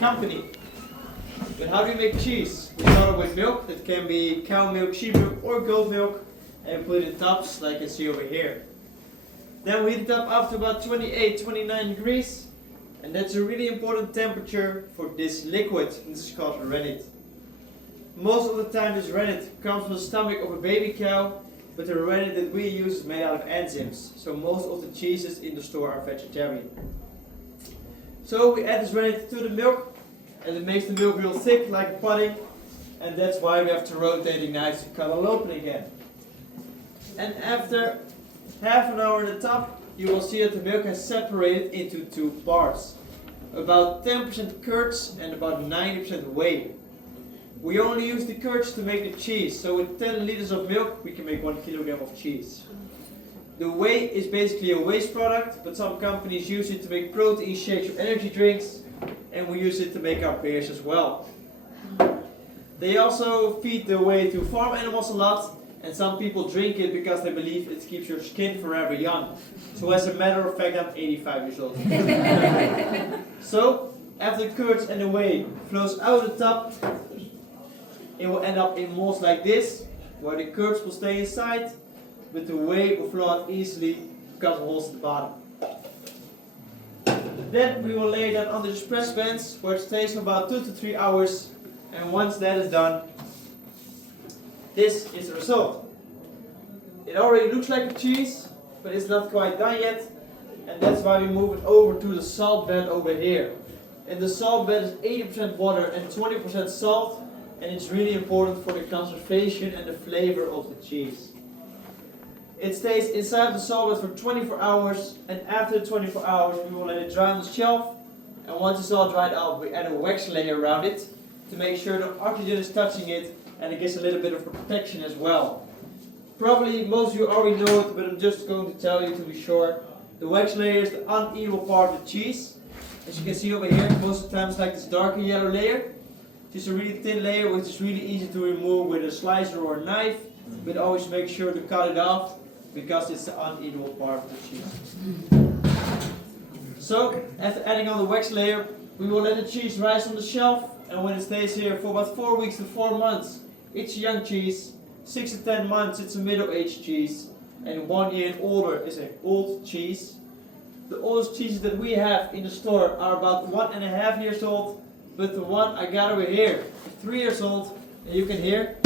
company. But how do we make cheese? We start with milk. That can be cow milk, sheep milk, or goat milk, and put it in tubs like you see over here. Then we heat it up to about 28, 29 degrees, and that's a really important temperature for this liquid. This is called rennet. Most of the time this rennet comes from the stomach of a baby cow, but the rennet that we use is made out of enzymes. So most of the cheeses in the store are vegetarian. So we add this rennet to the milk, and it makes the milk real thick like a pudding, and that's why we have to rotate it nice to cut it open again. And after half an hour in the tub, you will see that the milk has separated into two parts. About 10% curds and about 90% whey. We only use the curds to make the cheese, so with 10 liters of milk we can make 1 kilogram of cheese. The whey is basically a waste product, but some companies use it to make protein shakes or energy drinks, and we use it to make our beers as well. They also feed the whey to farm animals a lot, and some people drink it because they believe it keeps your skin forever young. So as a matter of fact, I'm 85 years old. So, after the curds and the whey flows out of the tub, it will end up in molds like this, where the curds will stay inside, but the whey will flow out easily because of holes at the bottom. Then we will lay that under the press bench, where it stays for about 2 to 3 hours, and once that is done, this is the result. It already looks like a cheese, but it's not quite done yet, and that's why we move it over to the salt bed over here. And the salt bed is 80% water and 20% salt, and it's really important for the conservation and the flavor of the cheese. It stays inside the salt bed for 24 hours, and after the 24 hours we will let it dry on the shelf, and once it's all dried out we add a wax layer around it to make sure the oxygen is touching it, and it gives a little bit of protection as well. Probably most of you already know it, but I'm just going to tell you to be sure. The wax layer is the uneatable part of the cheese. As you can see over here, most of the time it's like this darker yellow layer. Just a really thin layer which is really easy to remove with a slicer or a knife, but always make sure to cut it off because it's the uneatable part of the cheese. So, after adding on the wax layer, we will let the cheese rise on the shelf, and when it stays here for about 4 weeks to 4 months, it's a young cheese. 6 to 10 months it's a middle-aged cheese, and 1 year and older is an old cheese. The oldest cheeses that we have in the store are about 1.5 years old, but the one I got over here is 3 years old, and you can hear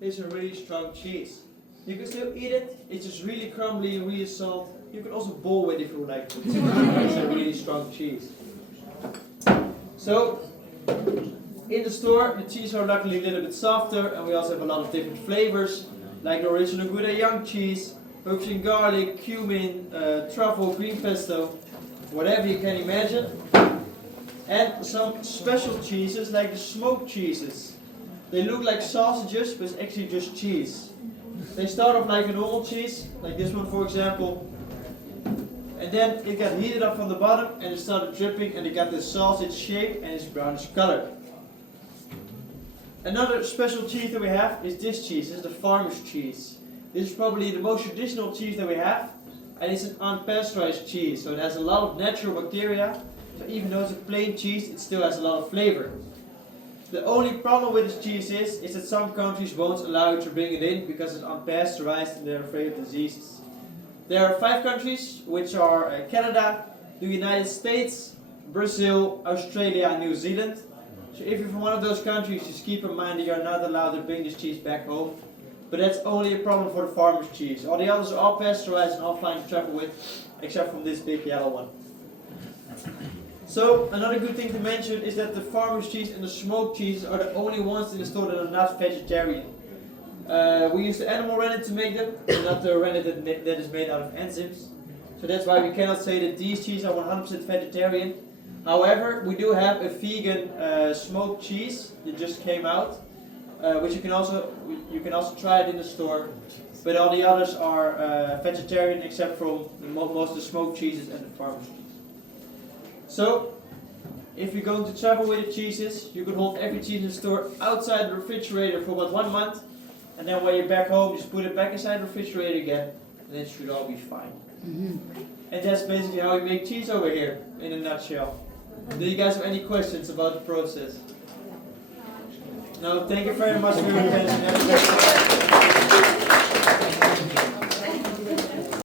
it's a really strong cheese. You can still eat it, it's just really crumbly and really salt. You can also bowl it if you would like to. It's a really strong cheese. So, in the store, the cheese are luckily a little bit softer, and we also have a lot of different flavors, like the original Gouda young cheese, herbs and garlic, cumin, truffle, green pesto, whatever you can imagine. And some special cheeses, like the smoked cheeses. They look like sausages, but it's actually just cheese. They start off like a normal cheese, like this one for example. And then it got heated up from the bottom, and it started dripping, and it got this sausage shape, and it's brownish color. Another special cheese that we have is this cheese. This is the farmer's cheese. This is probably the most traditional cheese that we have, and it's an unpasteurized cheese, so it has a lot of natural bacteria. So even though it's a plain cheese, it still has a lot of flavor. The only problem with this cheese is that some countries won't allow you to bring it in because it's unpasteurized and they're afraid of diseases. There are 5 countries, which are Canada, the United States, Brazil, Australia and New Zealand. So if you're from one of those countries, just keep in mind that you're not allowed to bring this cheese back home. But that's only a problem for the farmer's cheese. All the others are all pasteurized and all fine to travel with, except from this big yellow one. So, another good thing to mention is that the farmer's cheese and the smoked cheese are the only ones in the store that are not vegetarian. We use the animal rennet to make them, and not the rennet that is made out of enzymes. So that's why we cannot say that these cheeses are 100% vegetarian. However, we do have a vegan smoked cheese that just came out, which you can also try it in the store. But all the others are vegetarian except from most of the smoked cheeses and the farmer's cheese. So, if you're going to travel with the cheeses, you can hold every cheese in the store outside the refrigerator for about 1 month, and then when you're back home, just put it back inside the refrigerator again, and it should all be fine. And that's basically how we make cheese over here, in a nutshell. Do you guys have any questions about the process? No, thank you very much for your attention. Have a great day.